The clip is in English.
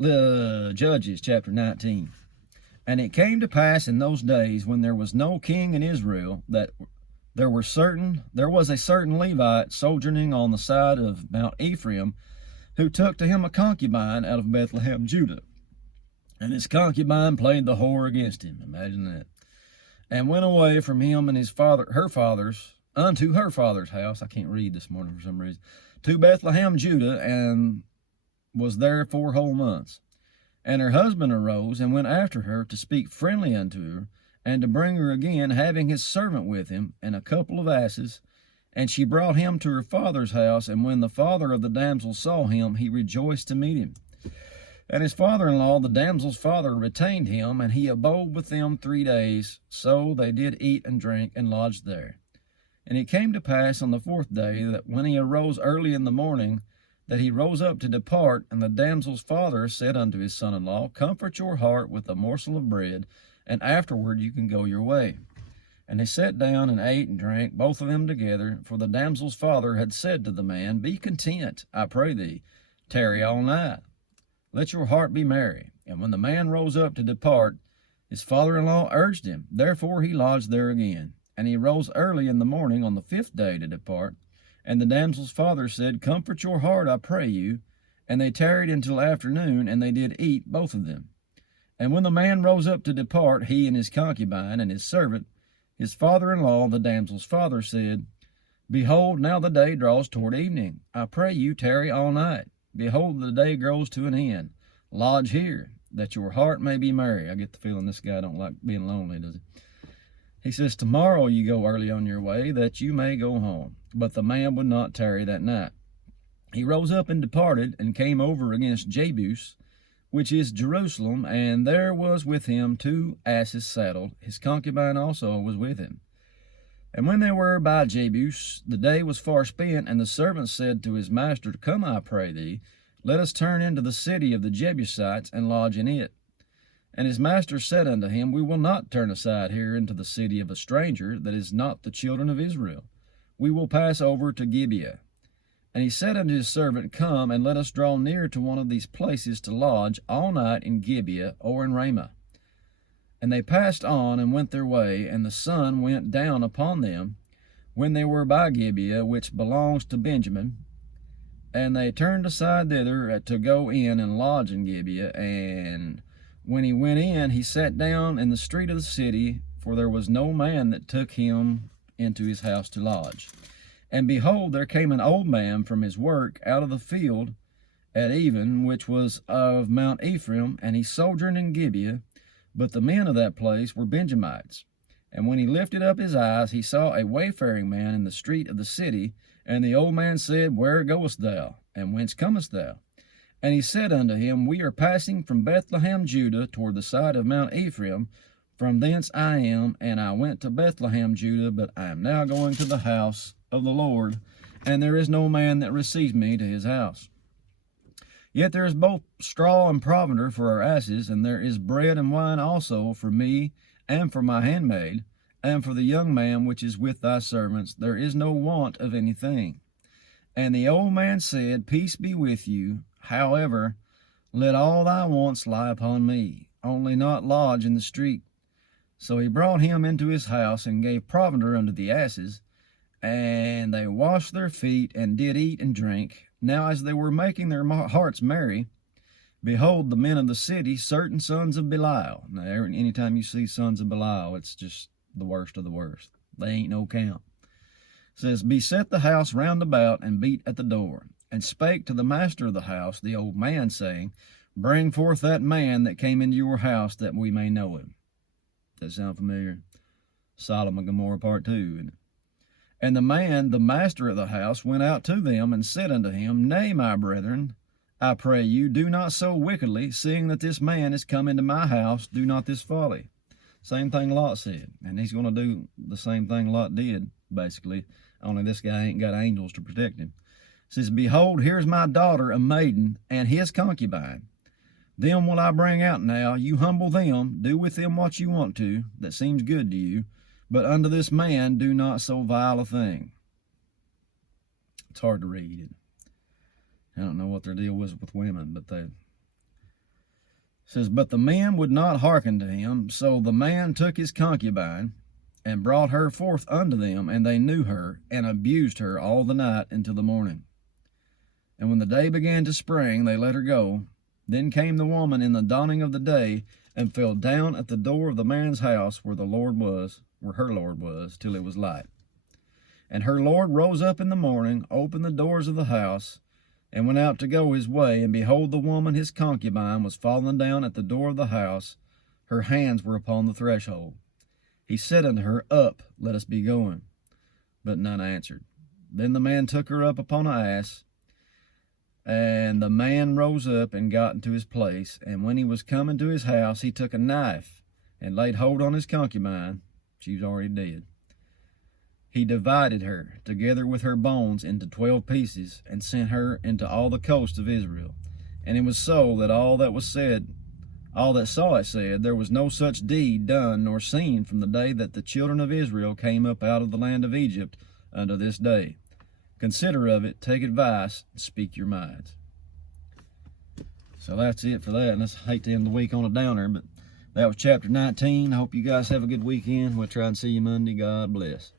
Judges chapter 19. And it came to pass in those days when there was no king in Israel that there was a certain Levite sojourning on the side of Mount Ephraim, who took to him a concubine out of Bethlehem, Judah. And his concubine played the whore against him. Imagine that. And went away from him and her father's, unto her father's house. I can't read this morning for some reason. To Bethlehem, Judah, and was there 4 whole months. And her husband arose and went after her to speak friendly unto her, and to bring her again, having his servant with him, and a couple of asses. And she brought him to her father's house, and when the father of the damsel saw him, he rejoiced to meet him. And his father-in-law, the damsel's father, retained him, and he abode with them 3 days. So they did eat and drink, and lodged there. And it came to pass on the 4th day, that when he arose early in the morning, that he rose up to depart, and the damsel's father said unto his son-in-law, Comfort your heart with a morsel of bread, and afterward you can go your way. And they sat down and ate and drank, both of them together, for the damsel's father had said to the man, Be content, I pray thee, tarry all night. Let your heart be merry. And when the man rose up to depart, his father-in-law urged him. Therefore he lodged there again. And he rose early in the morning on the 5th day to depart. And the damsel's father said, Comfort your heart, I pray you. And they tarried until afternoon, and they did eat, both of them. And when the man rose up to depart, he and his concubine and his servant, his father-in-law, the damsel's father, said, Behold, now the day draws toward evening. I pray you, tarry all night. Behold, the day grows to an end. Lodge here, that your heart may be merry. I get the feeling this guy don't like being lonely, does he? He says, Tomorrow you go early on your way, that you may go home. But the man would not tarry that night. He rose up and departed, and came over against Jebus, which is Jerusalem, and there was with him 2 asses saddled. His concubine also was with him. And when they were by Jebus, the day was far spent, and the servant said to his master, Come, I pray thee, let us turn into the city of the Jebusites, and lodge in it. And his master said unto him, We will not turn aside here into the city of a stranger, that is not the children of Israel. We will pass over to Gibeah. And he said unto his servant, Come, and let us draw near to one of these places to lodge all night in Gibeah or in Ramah. And they passed on and went their way, and the sun went down upon them when they were by Gibeah, which belongs to Benjamin. And they turned aside thither to go in and lodge in Gibeah. And when he went in, he sat down in the street of the city, for there was no man that took him into his house to lodge. And behold, there came an old man from his work out of the field at even, which was of Mount Ephraim, and he sojourned in Gibeah. But the men of that place were Benjamites. And when he lifted up his eyes, he saw a wayfaring man in the street of the city. And the old man said, Where goest thou? And whence comest thou? And he said unto him, We are passing from Bethlehem, Judah, toward the side of Mount Ephraim. From thence I am, and I went to Bethlehem, Judah, but I am now going to the house of the Lord, and there is no man that receives me to his house. Yet there is both straw and provender for our asses, and there is bread and wine also for me and for my handmaid, and for the young man which is with thy servants. There is no want of anything. And the old man said, Peace be with you. However, let all thy wants lie upon me, only not lodge in the street. So he brought him into his house, and gave provender unto the asses, and they washed their feet, and did eat and drink. Now as they were making their hearts merry, behold, the men of the city, certain sons of Belial. Now, anytime you see sons of Belial, it's just the worst of the worst. They ain't no count. It says, Beset the house round about, and beat at the door, and spake to the master of the house, the old man, saying, Bring forth that man that came into your house, that we may know him. Does that sound familiar? Sodom and Gomorrah part 2, isn't it? And the man, the master of the house, went out to them, and said unto him, Nay, my brethren, I pray you, do not so wickedly, seeing that this man is come into my house, do not this folly. Same thing Lot said, and he's going to do the same thing Lot did, basically, only this guy ain't got angels to protect him. It says, Behold, here's my daughter, a maiden, and his concubine. Them will I bring out now, you humble them, do with them what you want to, that seems good to you, but unto this man do not so vile a thing. It's hard to read. I don't know what their deal was with women, but says, but the men would not hearken to him. So the man took his concubine and brought her forth unto them, and they knew her, and abused her all the night until the morning. And when the day began to spring, they let her go. Then came the woman in the dawning of the day, and fell down at the door of the man's house where her Lord was, till it was light. And her Lord rose up in the morning, opened the doors of the house, and went out to go his way. And behold, the woman, his concubine, was fallen down at the door of the house. Her hands were upon the threshold. He said unto her, Up, let us be going. But none answered. Then the man took her up upon an ass, and the man rose up and got into his place. And when he was come into his house, he took a knife and laid hold on his concubine. She was already dead. He divided her together with her bones into 12 pieces, and sent her into all the coasts of Israel. And it was so that all that saw it said, there was no such deed done nor seen from the day that the children of Israel came up out of the land of Egypt unto this day. Consider of it, take advice, and speak your minds. So that's it for that. And I hate to end the week on a downer, but that was chapter 19. I hope you guys have a good weekend. We'll try and see you Monday. God bless.